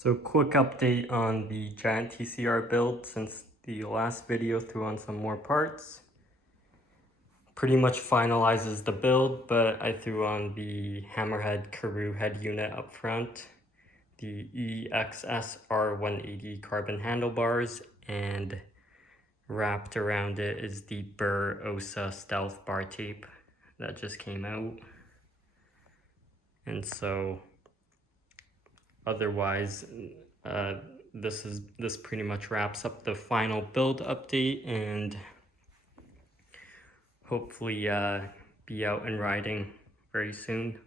So quick update on the Giant TCR build since the last video threw on some more parts. Pretty much finalizes the build, but I threw on the Hammerhead Karoo head unit up front, the EXSR180 carbon handlebars, and wrapped around it is the Burr OSA stealth bar tape that just came out. And so otherwise, this pretty much wraps up the final build update, and hopefully be out and riding very soon.